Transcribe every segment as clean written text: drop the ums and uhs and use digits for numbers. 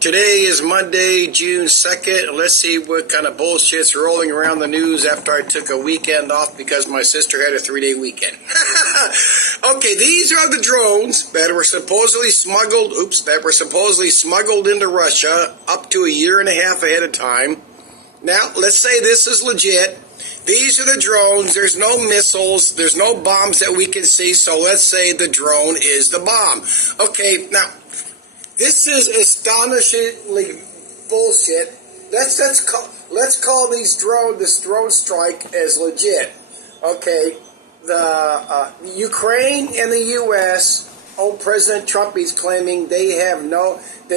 Today is Monday, June 2nd. Let's see what kind of bullshit's rolling around the news after I took a weekend off because my sister had a 3-day weekend. Okay, these are the drones that were supposedly smuggled into Russia up to a year and a half ahead of time. Now, let's say this is legit. These are the drones. There's no missiles. There's no bombs that we can see. So let's say the drone is the bomb. Okay, now, this is astonishingly bullshit. Let's call this drone strike as legit. Okay, the Ukraine and the U.S. President Trump is claiming they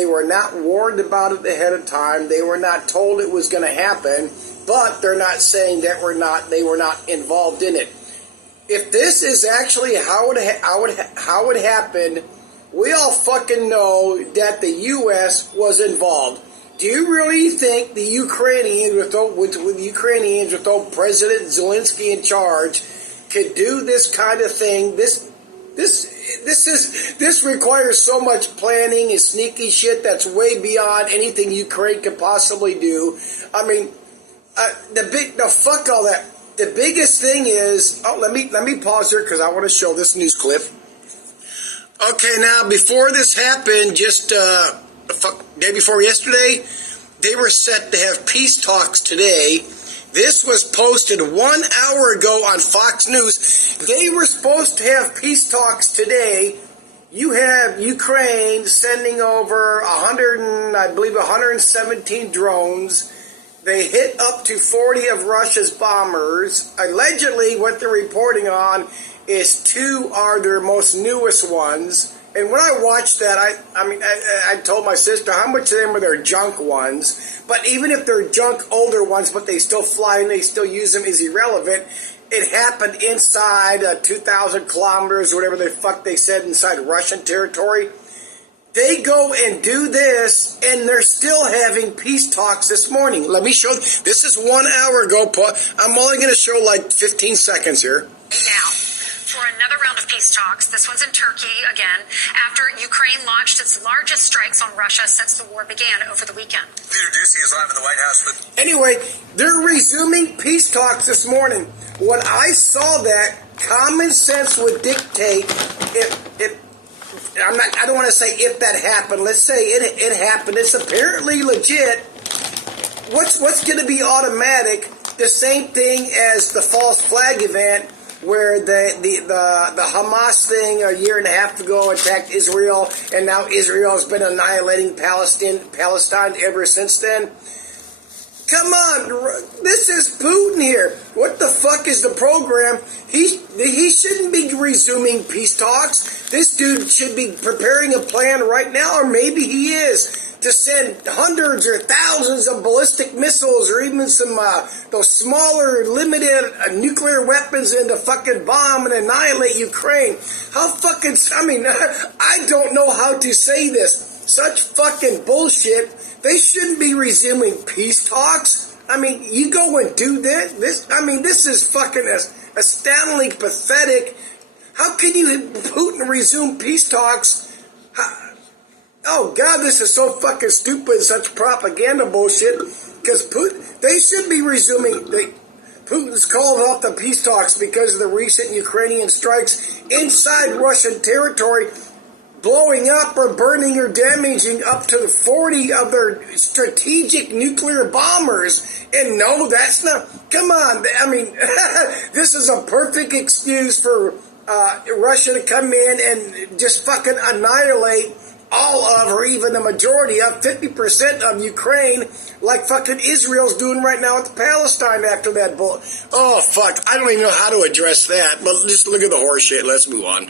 were not warned about it ahead of time. They were not told it was going to happen, but they're not saying that they were not involved in it. If this is actually how it happened, we all fucking know that the U.S. was involved. Do you really think the Ukrainians, with President Zelensky in charge, could do this kind of thing? This requires so much planning and sneaky shit that's way beyond anything Ukraine could possibly do. I mean, fuck all that. The biggest thing is, let me pause here because I want to show this news clip. Okay, now, before this happened, just day before yesterday, they were set to have peace talks today. This was posted 1 hour ago on Fox News. They were supposed to have peace talks today. You have Ukraine sending over 117 drones. They hit up to 40 of Russia's bombers. Allegedly, what they're reporting on is 2 are their most newest ones. And when I watched that, I told my sister how much of them are their junk ones. But even if they're junk older ones, but they still fly and they still use them, is irrelevant. It happened inside 2,000 kilometers, whatever the fuck they said, inside Russian territory. They go and do this, and they're still having peace talks this morning. Let me show. This is 1 hour ago. I'm only going to show like 15 seconds here. Now, for another round of peace talks, this one's in Turkey again, after Ukraine launched its largest strikes on Russia since the war began over the weekend. Peter Doocy is live at the White House. Anyway, they're resuming peace talks this morning. When I saw that, common sense would dictate I don't want to say if that happened. Let's say it happened. It's apparently legit. What's going to be automatic? The same thing as the false flag event, where the Hamas thing a year and a half ago attacked Israel, and now Israel has been annihilating Palestine ever since then. Come on, this is Putin here. What the fuck is the program? He shouldn't be resuming peace talks. This dude should be preparing a plan right now, or maybe he is, to send hundreds or thousands of ballistic missiles or even some those smaller, limited nuclear weapons into fucking bomb and annihilate Ukraine. I don't know how to say this. Such fucking bullshit. They shouldn't be resuming peace talks. I mean, you go and do this. This is fucking astoundingly pathetic. How can Putin resume peace talks? Oh, God, this is so fucking stupid, such propaganda bullshit. Because they should be resuming. Putin's called off the peace talks because of the recent Ukrainian strikes inside Russian territory, blowing up or burning or damaging up to 40 of their strategic nuclear bombers. And no, that's not... Come on. This is a perfect excuse for Russia to come in and just fucking annihilate all of, or even the majority of, 50% of Ukraine, like fucking Israel's doing right now with Palestine after that bull. Oh, fuck. I don't even know how to address that, but just look at the horse shit. Let's move on.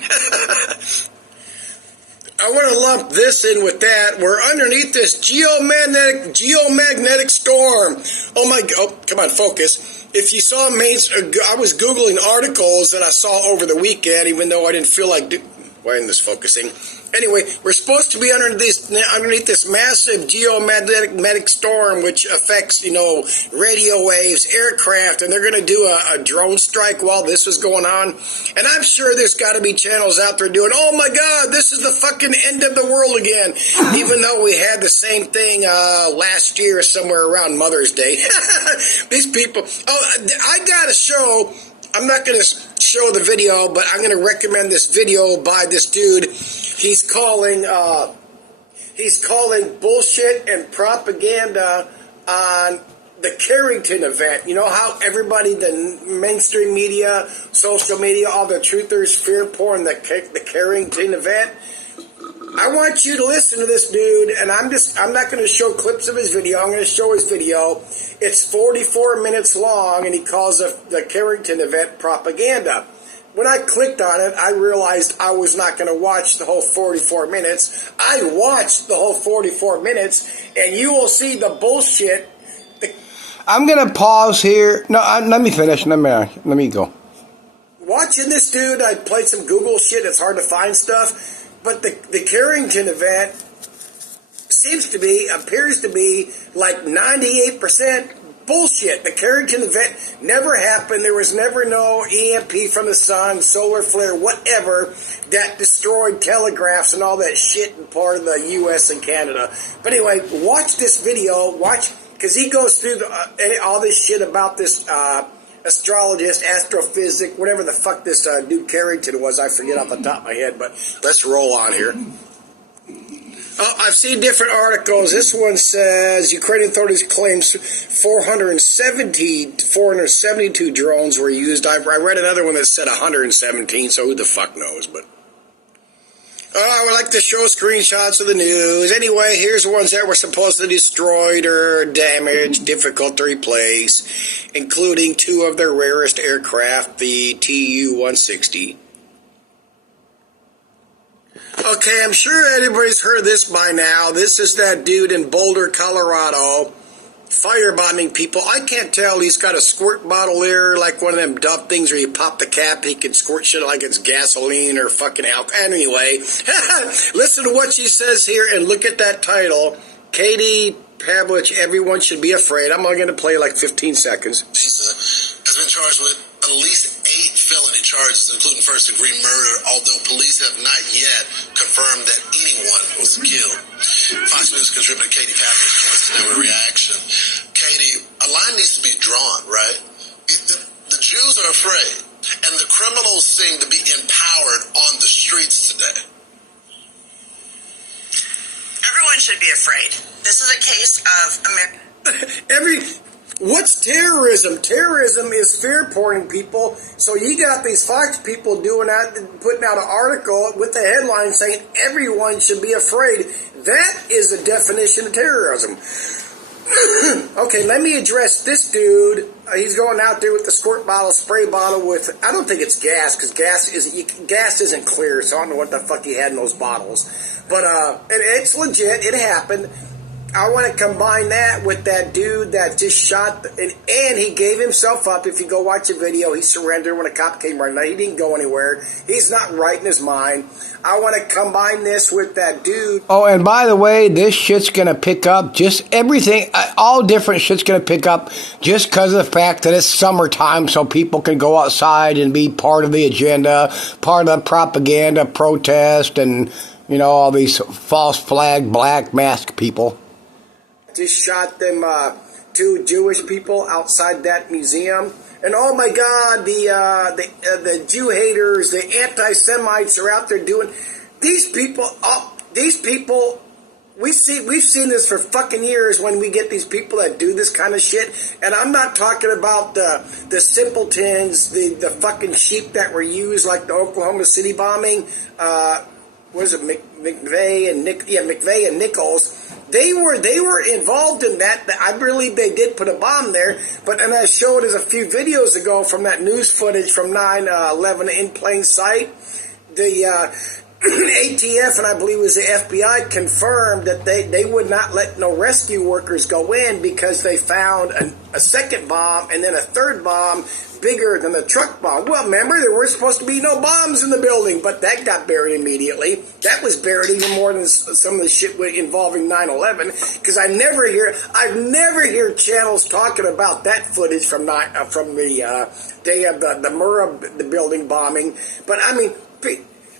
I want to lump this in with that. We're underneath this geomagnetic storm. Oh, come on, focus. If you saw I was Googling articles that I saw over the weekend, even though I didn't feel like Why isn't this focusing? Anyway, we're supposed to be underneath this massive geomagnetic storm, which affects, radio waves, aircraft, and they're going to do a drone strike while this is going on. And I'm sure there's got to be channels out there doing, oh my God, this is the fucking end of the world again. Even though we had the same thing last year somewhere around Mother's Day. These people, I got to show... I'm not going to show the video, but I'm going to recommend this video by this dude. He's calling bullshit and propaganda on the Carrington event. You know how everybody, the mainstream media, social media, all the truthers fear porn the Carrington event? I want you to listen to this dude, and I'm not going to show clips of his video. I'm going to show his video. It's 44 minutes long, and he calls the Carrington event propaganda. When I clicked on it, I realized I was not going to watch the whole 44 minutes. I watched the whole 44 minutes, and you will see the bullshit. I'm going to pause here. No, let me finish. Let me go. Watching this dude, I played some Google shit. It's hard to find stuff. But the Carrington event appears to be like 98% bullshit. The Carrington event never happened. There was never no EMP from the sun, solar flare, whatever, that destroyed telegraphs and all that shit in part of the U.S. and Canada. But anyway, watch this video. Because he goes through all this shit about this astrologist, astrophysic, whatever the fuck this dude Carrington was, I forget off the top of my head, but let's roll on here. I've seen different articles. This one says Ukrainian authorities claims 472 drones were used. I read another one that said 117, so who the fuck knows, but... I would like to show screenshots of the news. Anyway, here's ones that were supposedly destroyed or damaged, difficult to replace, including two of their rarest aircraft, the Tu-160. Okay, I'm sure everybody's heard this by now. This is that dude in Boulder, Colorado, firebombing people. I can't tell. He's got a squirt bottle there, like one of them dump things where you pop the cap, he can squirt shit like it's gasoline or fucking alcohol. Anyway, listen to what she says here and look at that title. Katie Pavlich, everyone should be afraid. I'm only going to play like 15 seconds. Has been charged with at least 8 felony charges, including first-degree murder, although police have not yet confirmed that anyone was killed. Fox News contributor Katie Pavlich wants to know a reaction. Katie, a line needs to be drawn, right? The Jews are afraid, and the criminals seem to be empowered on the streets today. Everyone should be afraid. This is a case of What's terrorism? Terrorism is fear-porning people. So you got these Fox people putting out an article with the headline saying everyone should be afraid. That is a definition of terrorism. Okay, let me address this dude. He's going out there with the squirt bottle, spray bottle with, I don't think it's gas, because gas isn't clear, so I don't know what the fuck he had in those bottles. But it's legit. It happened. I want to combine that with that dude that just shot, and he gave himself up. If you go watch a video, he surrendered when a cop came running. He didn't go anywhere. He's not right in his mind. I want to combine this with that dude. Oh, and by the way, this shit's going to pick up just everything, all different shit's going to pick up just because of the fact that it's summertime so people can go outside and be part of the agenda, part of the propaganda, protest, and, all these false flag, black mask people. Just shot them 2 Jewish people outside that museum, and oh my God, the Jew haters, the anti-Semites are out there doing these people. We've seen this for fucking years when we get these people that do this kind of shit, and I'm not talking about the simpletons, the fucking sheep that were used like the Oklahoma City bombing. Was it McVeigh and Nichols? They were involved in that. I believe they did put a bomb there. And I showed us a few videos ago from that news footage from 9/11 in plain sight. ATF and I believe it was the FBI confirmed that they would not let no rescue workers go in because they found a second bomb and then a third bomb bigger than the truck bomb. Well, remember, there were supposed to be no bombs in the building, but that got buried immediately. That was buried even more than some of the shit involving 9/11, because I've never hear channels talking about that footage from the day of the Murrah the building bombing. But I mean,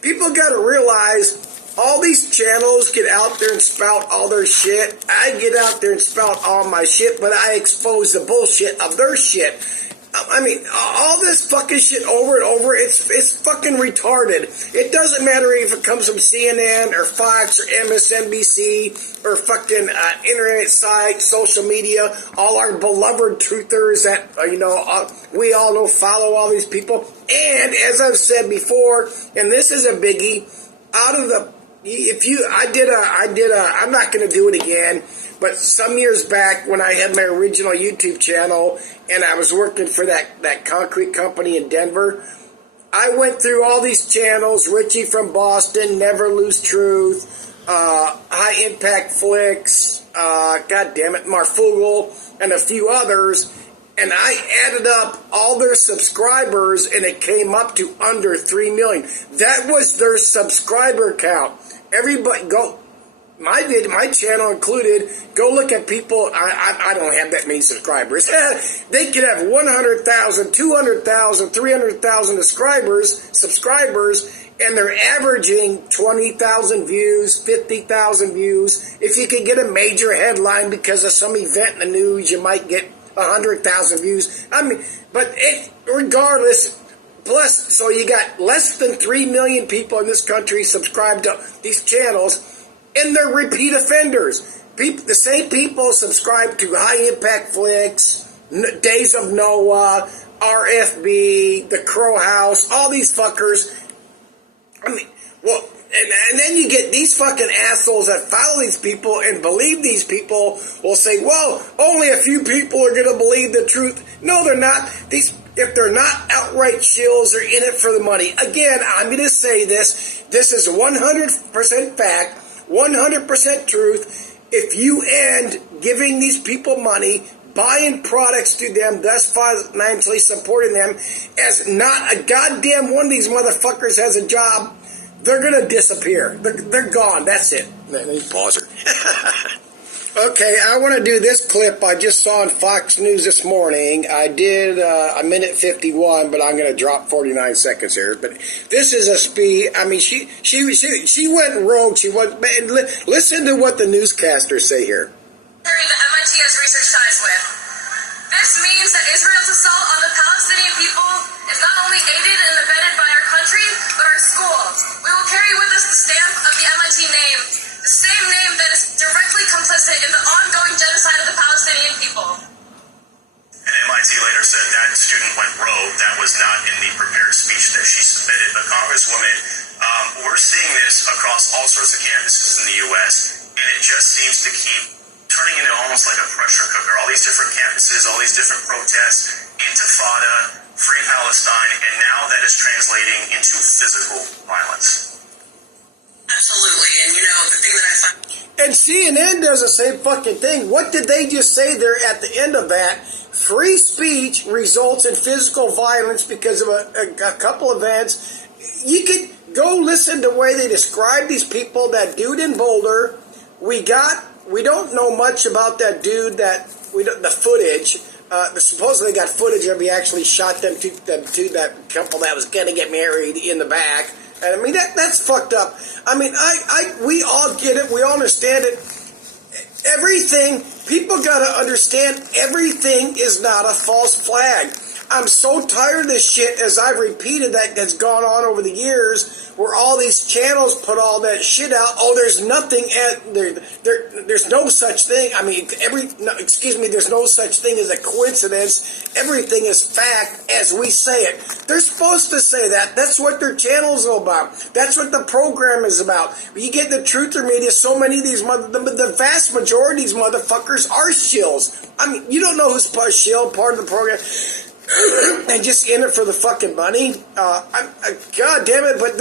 people got to realize, all these channels get out there and spout all their shit. I get out there and spout all my shit, but I expose the bullshit of their shit. I mean, all this fucking shit over and over, it's fucking retarded. It doesn't matter if it comes from CNN or Fox or MSNBC or fucking internet sites, social media, all our beloved truthers that, we all know follow all these people. And as I've said before, and this is a biggie, I'm not going to do it again, but some years back when I had my original YouTube channel and I was working for that concrete company in Denver, I went through all these channels, Richie from Boston, Never Lose Truth, High Impact Flicks, God damn it, Marfugel, and a few others, and I added up all their subscribers and it came up to under 3 million. That was their subscriber count. Everybody go, my channel included, go look at people. I don't have that many subscribers. They could have 100,000, 200,000, 300,000 subscribers, and they're averaging 20,000 views, 50,000 views. If you could get a major headline because of some event in the news, you might get 100,000 views. I mean, but regardless. Plus, so you got less than 3 million people in this country subscribed to these channels, and they're repeat offenders. The same people subscribe to High Impact Flicks, Days of Noah, RFB, The Crow House, all these fuckers. I mean, well, and then you get these fucking assholes that follow these people and believe these people will say, well, only a few people are going to believe the truth. No, they're not. If they're not outright shills, they're in it for the money. Again, I'm going to say this. This is 100% fact, 100% truth. If you end giving these people money, buying products to them, thus financially supporting them, as not a goddamn one of these motherfuckers has a job, they're going to disappear. They're gone. That's it. Let me pause her. Okay, I want to do this clip I just saw on Fox News this morning. I did a minute 51, but I'm going to drop 49 seconds here. But this is a speech. I mean, she went rogue. Listen to what the newscasters say here. The MIT has research ties with. This means that Israel's assault on the Palestinian people is not only aided and abetted by our country, but our schools. We will carry with us the stamp of the MIT name, the same name that is directly complicit in the ongoing genocide of the Palestinian people. And MIT later said that student went rogue. That was not in the prepared speech that she submitted. But Congresswoman, we're seeing this across all sorts of campuses in the U.S., and it just seems to keep turning into almost like a pressure cooker. All these different campuses, all these different protests, Intifada, Free Palestine, and now that is translating into physical violence. Absolutely, and the thing that I find... And CNN does the same fucking thing. What did they just say there at the end of that? Free speech results in physical violence because of a couple events. You could go listen to the way they describe these people, that dude in Boulder. We don't know much about that dude, the footage. Supposedly got footage of he actually shot them to that couple that was going to get married in the back. And I mean, that's fucked up. I mean, we all get it. We all understand it. Everything, people got to understand, everything is not a false flag. I'm so tired of this shit, as I've repeated, that has gone on over the years, where all these channels put all that shit out. Oh, there's nothing there's no such thing. I mean, there's no such thing as a coincidence. Everything is fact as we say it. They're supposed to say that. That's what their channels are about. That's what the program is about. You get the truther media, so many of these the vast majority of these motherfuckers are shills. I mean, you don't know who's shill, part of the program. And just in it for the fucking money. God damn it! But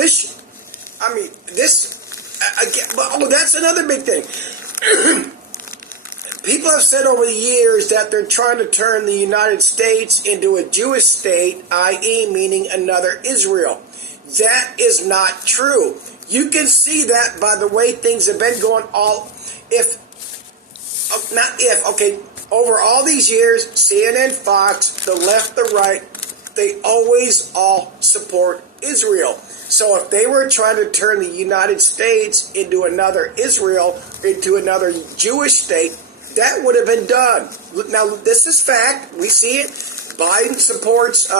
I mean, this, again, that's another big thing. People have said over the years that they're trying to turn the United States into a Jewish state, i.e. meaning another Israel. That is not true. You can see that by the way things have been going over all these years, CNN, Fox, the left, the right, they always all support Israel. So if they were trying to turn the United States into another Israel, into another Jewish state, that would have been done. Now, this is fact. We see it. Biden supports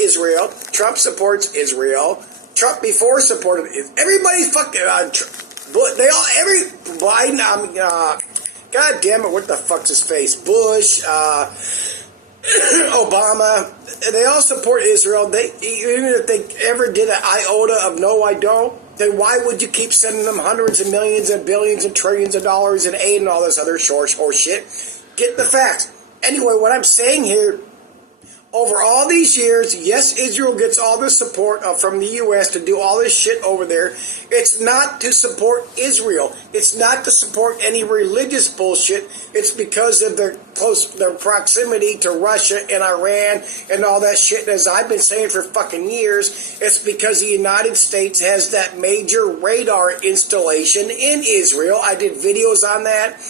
Israel. Trump supports Israel. Trump before supported it. Everybody fucking... Biden... God damn it, what the fuck's his face? Bush, Obama, they all support Israel. Even if they ever did an iota of no, I don't, then why would you keep sending them hundreds of millions and billions and trillions of dollars in aid and all this other horse shit? Get the facts. Anyway, what I'm saying here, over all these years, yes, Israel gets all the support from the U.S. to do all this shit over there. It's not to support Israel. It's not to support any religious bullshit. It's because of their proximity to Russia and Iran and all that shit. As I've been saying for fucking years, it's because the United States has that major radar installation in Israel. I did videos on that,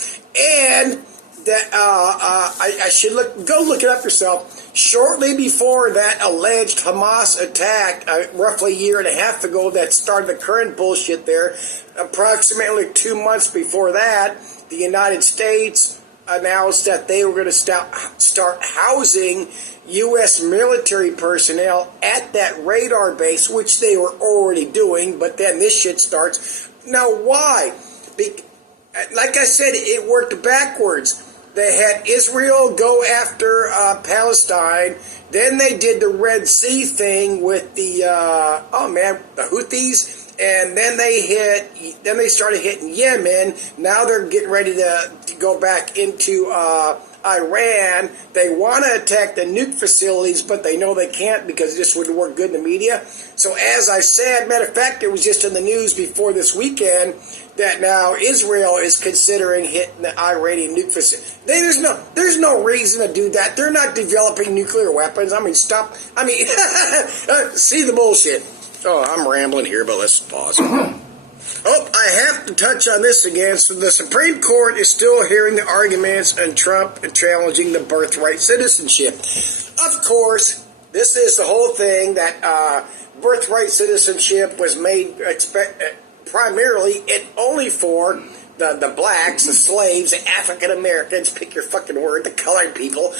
and that I should go look it up yourself. Shortly before that alleged Hamas attack, roughly a year and a half ago, that started the current bullshit there, approximately 2 months before that, the United States announced that they were going to start housing U.S. military personnel at that radar base, which they were already doing, but then this shit starts. Now, why? Like I said, it worked backwards. They had Israel go after Palestine. Then they did the Red Sea thing with the the Houthis, and then they started hitting Yemen. Now they're getting ready to go back into Iran. They want to attack the nuke facilities, but they know they can't because this wouldn't work good in the media. So as I said, matter of fact, it was just in the news before this weekend that now Israel is considering hitting the Iranian nuke facility. There's no reason to do that. They're not developing nuclear weapons. I mean, stop. I mean, see the bullshit. Oh, I'm rambling here, but let's pause. Oh, I have to touch on this again. So the Supreme Court is still hearing the arguments on Trump challenging the birthright citizenship. Of course, this is the whole thing that birthright citizenship was made primarily and only for the blacks, the slaves, the African Americans, pick your fucking word, the colored people,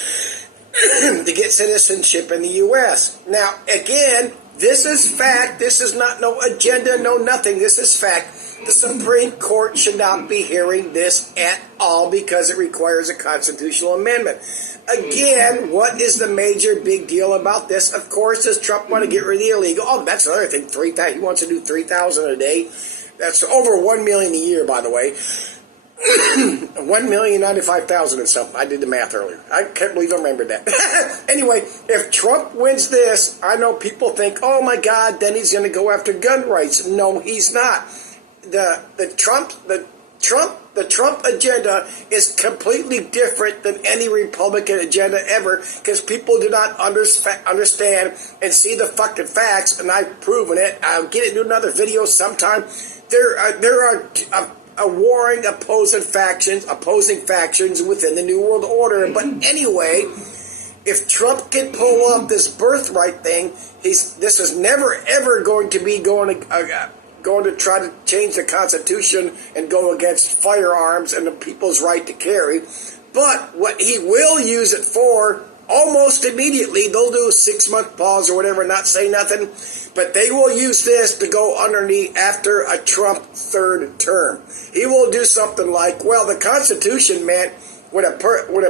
to get citizenship in the U.S. Now, again, this is fact. This is not no agenda, no nothing. This is fact. The Supreme Court should not be hearing this at all because it requires a constitutional amendment. Again, what is the major big deal about this? Of course, does Trump want to get rid of the illegal? Oh, that's another thing. 3,000. He wants to do 3,000 a day. That's over 1 million a year, by the way. 1,095,000 and something. I did the math earlier. I can't believe I remembered that. Anyway, if Trump wins this, I know people think, oh my God, then he's going to go after gun rights. No, he's not. The Trump agenda is completely different than any Republican agenda ever because people do not understand and see the fucking facts, and I've proven it. I'll get into another video sometime. There are warring opposing factions within the New World Order. But anyway, if Trump can pull off this birthright thing, this is never ever going to be going to try to change the Constitution and go against firearms and the people's right to carry. But what he will use it for, almost immediately, they'll do a 6-month pause or whatever, not say nothing, but they will use this to go underneath after a Trump third term. He will do something like, well, the Constitution meant when a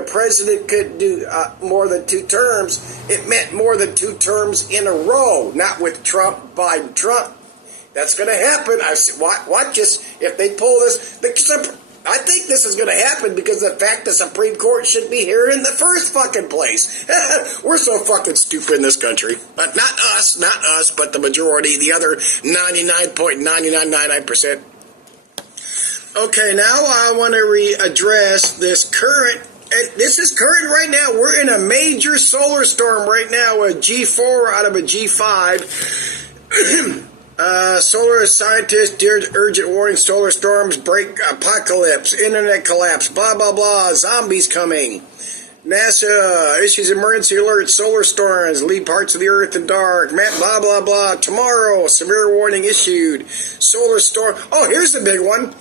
president could do more than 2 terms, it meant more than 2 terms in a row, not with Trump, Biden, Trump. That's going to happen. I said, watch this. If they pull this, I think this is going to happen because of the fact the Supreme Court shouldn't be here in the first fucking place. We're so fucking stupid in this country. But not us, but the majority, the other 99.9999%. Okay, now I want to readdress this current. This is current right now. We're in a major solar storm right now, a G4 out of a G5. Solar scientists dared urgent warning: solar storms break apocalypse, internet collapse, blah, blah, blah, zombies coming. NASA issues emergency alert: solar storms leave parts of the earth in dark. Blah, blah, blah. Tomorrow, severe warning issued. Solar storm. Oh, here's the big one.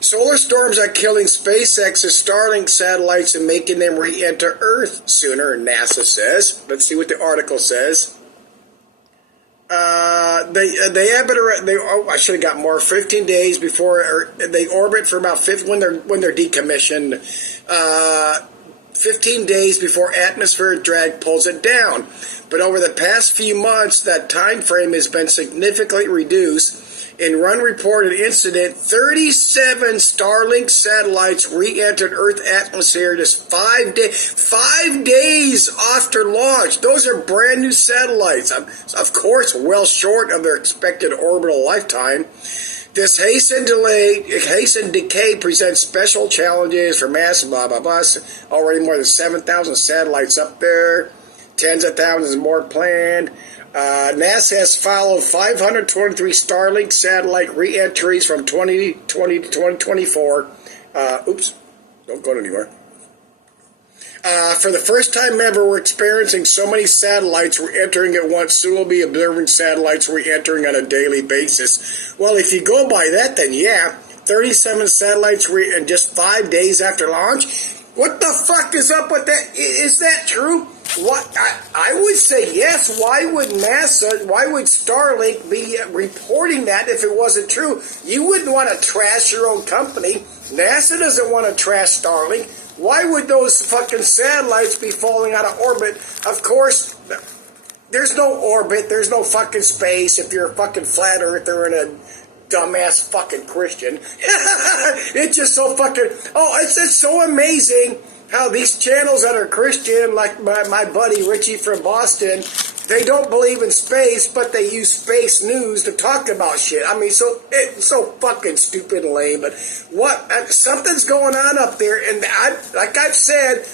Solar storms are killing SpaceX's Starlink satellites and making them re-enter Earth sooner, NASA says. Let's see what the article says. I should have got more. 15 days before they orbit for about when they're decommissioned. 15 days before atmospheric drag pulls it down. But over the past few months, that time frame has been significantly reduced. In one reported incident, 37 Starlink satellites re-entered Earth atmosphere just 5 days after launch. Those are brand new satellites, of course, well short of their expected orbital lifetime. This hastened decay presents special challenges for massive blah blah blah. Already more than 7,000 satellites up there, tens of thousands more planned. NASA has followed 523 Starlink satellite re-entries from 2020 to 2024. Oops, don't go anywhere. For the first time ever, we're experiencing so many satellites re-entering at once. Soon we'll be observing satellites re-entering on a daily basis. Well, if you go by that, then yeah, 37 satellites in just 5 days after launch. What the fuck is up with that? Is that true? What I would say yes. Why would Starlink be reporting that if it wasn't true? You wouldn't want to trash your own company. NASA doesn't want to trash Starlink. Why would those fucking satellites be falling out of orbit? Of course, there's no orbit. There's no fucking space if you're a fucking flat earther and a dumbass fucking Christian. It's just so fucking... Oh, it's so amazing how these channels that are Christian, like my buddy Richie from Boston, they don't believe in space, but they use space news to talk about shit. I mean, it's so fucking stupid and lame. But something's going on up there, and like I've said,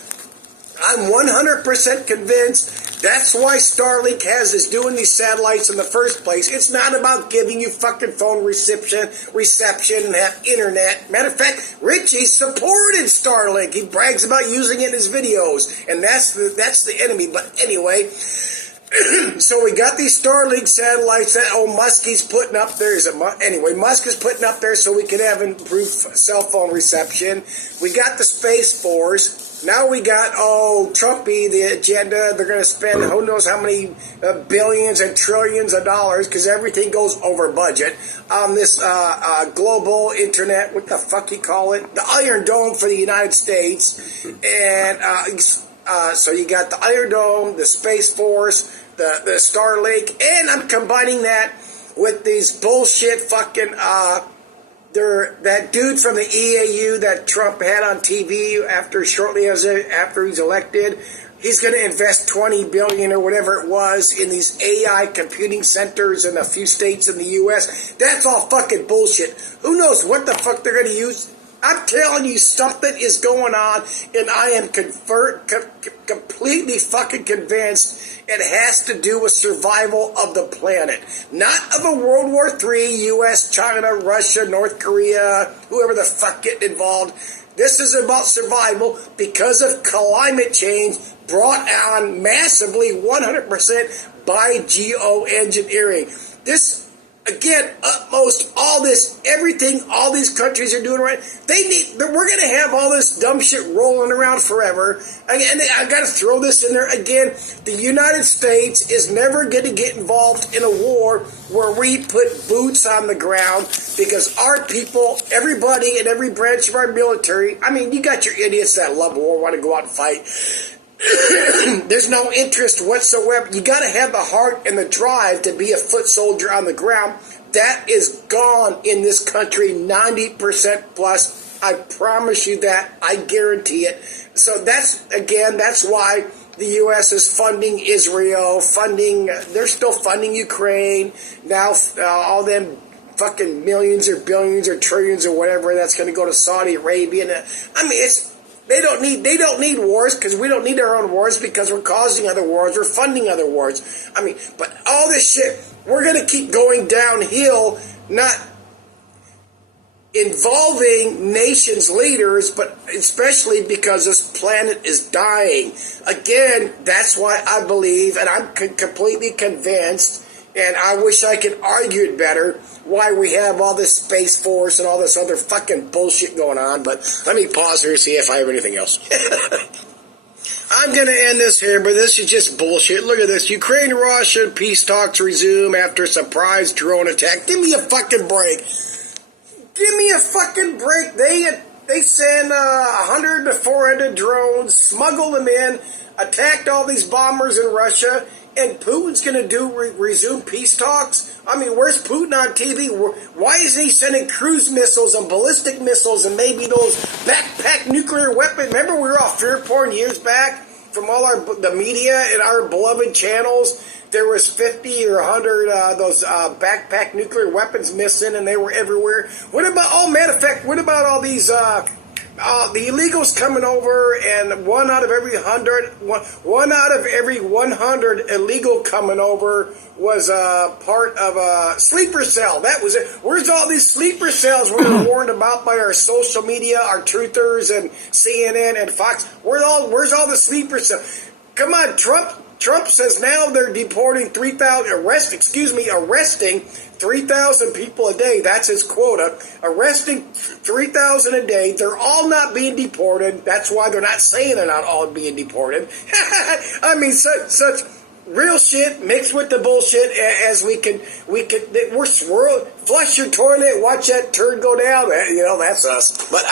I'm 100% convinced that's why Starlink is doing these satellites in the first place. It's not about giving you fucking phone reception and have internet. Matter of fact, Richie supported Starlink. He brags about using it in his videos, and that's the enemy. But anyway, so we got these Starlink satellites that Muskie's putting up there. Anyway, Musk is putting up there so we can have improved cell phone reception. We got the Space Force. Now we got, Trumpy, the agenda. They're going to spend who knows how many billions and trillions of dollars, because everything goes over budget, on this global internet, what the fuck you call it? The Iron Dome for the United States. And so you got the Iron Dome, the Space Force, the Starlink, and I'm combining that with these bullshit fucking... that dude from the EAU that Trump had on TV shortly after he's elected, he's going to invest $20 billion or whatever it was in these AI computing centers in a few states in the U.S. That's all fucking bullshit. Who knows what the fuck they're going to use? I'm telling you, something is going on, and I am completely fucking convinced it has to do with survival of the planet. Not of a World War III, U.S., China, Russia, North Korea, whoever the fuck getting involved. This is about survival because of climate change brought on massively 100% by geoengineering. This... Again, everything all these countries are doing right. We're going to have all this dumb shit rolling around forever. And I got to throw this in there again. The United States is never going to get involved in a war where we put boots on the ground, because our people, everybody in every branch of our military, I mean, you got your idiots that love war, want to go out and fight. There's no interest whatsoever. You got to have the heart and the drive to be a foot soldier on the ground. That is gone in this country, 90% plus. I promise you that. I guarantee it. So that's why the U.S. is funding Israel, they're still funding Ukraine. Now, all them fucking millions or billions or trillions or whatever that's going to go to Saudi Arabia. I mean, they don't need wars, because we don't need our own wars, because we're causing other wars, we're funding other wars. I mean, but all this shit, we're going to keep going downhill, not involving nations' leaders, but especially because this planet is dying. Again, that's why I believe, and I'm completely convinced, and I wish I could argue it better, why we have all this Space Force and all this other fucking bullshit going on. But let me pause here and see if I have anything else. I'm going to end this here, but this is just bullshit. Look at this. Ukraine-Russia peace talks resume after surprise drone attack. Give me a fucking break. Give me a fucking break. They send 100 to 400 drones, smuggle them in, attacked all these bombers in Russia, and Putin's going to resume peace talks? I mean, where's Putin on TV? Why isn't he sending cruise missiles and ballistic missiles and maybe those backpack nuclear weapons? Remember we were all fear porn years back from all the media and our beloved channels? There was 50 or 100 those backpack nuclear weapons missing, and they were everywhere. What about, matter of fact, what about all these the illegals coming over, and one out of every 100 illegal coming over was part of a sleeper cell. That was it. Where's all these sleeper cells we were warned about by our social media, our truthers, and CNN and Fox? Where's all the sleeper cells? Come on, Trump says now they're deporting arresting 3,000 people a day. That's his quota. Arresting 3,000 a day. They're all not being deported. That's why they're not saying they're not all being deported. I mean, such real shit mixed with the bullshit as we're swirling. Flush your toilet, watch that turd go down. That's us. But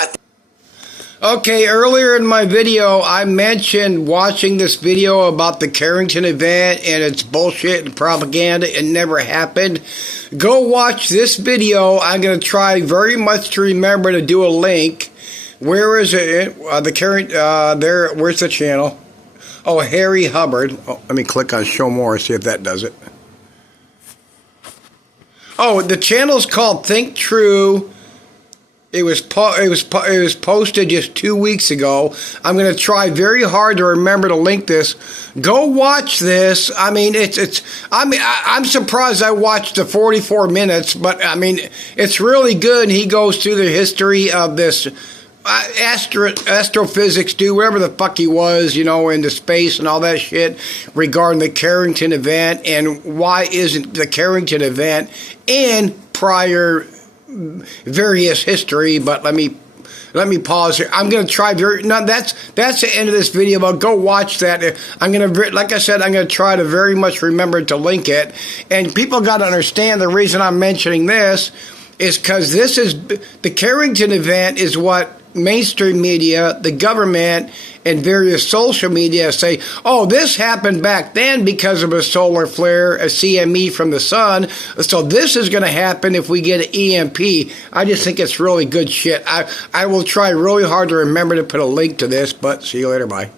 Okay, earlier in my video, I mentioned watching this video about the Carrington event and it's bullshit and propaganda. It never happened. Go watch this video. I'm going to try very much to remember to do a link. Where is it? Where's the channel? Oh, Harry Hubbard. Oh, let me click on Show More, see if that does it. Oh, the channel's called Think True. It was posted just 2 weeks ago. I'm going to try very hard to remember to link this. Go watch this. I mean, I'm surprised I watched the 44 minutes, but I mean, it's really good. He goes through the history of this astrophysics dude, whatever the fuck he was, into space and all that shit regarding the Carrington event and why isn't the Carrington event in prior various history. But let me pause here. I'm going to try that's the end of this video, but go watch that. I'm going to, like I said, I'm going to try to very much remember to link it. And people got to understand the reason I'm mentioning this is because the Carrington event is what mainstream media, the government, and various social media say, oh, this happened back then because of a solar flare, a CME from the sun, so this is going to happen if we get an EMP. I just think it's really good shit. I will try really hard to remember to put a link to this, but see you later, bye.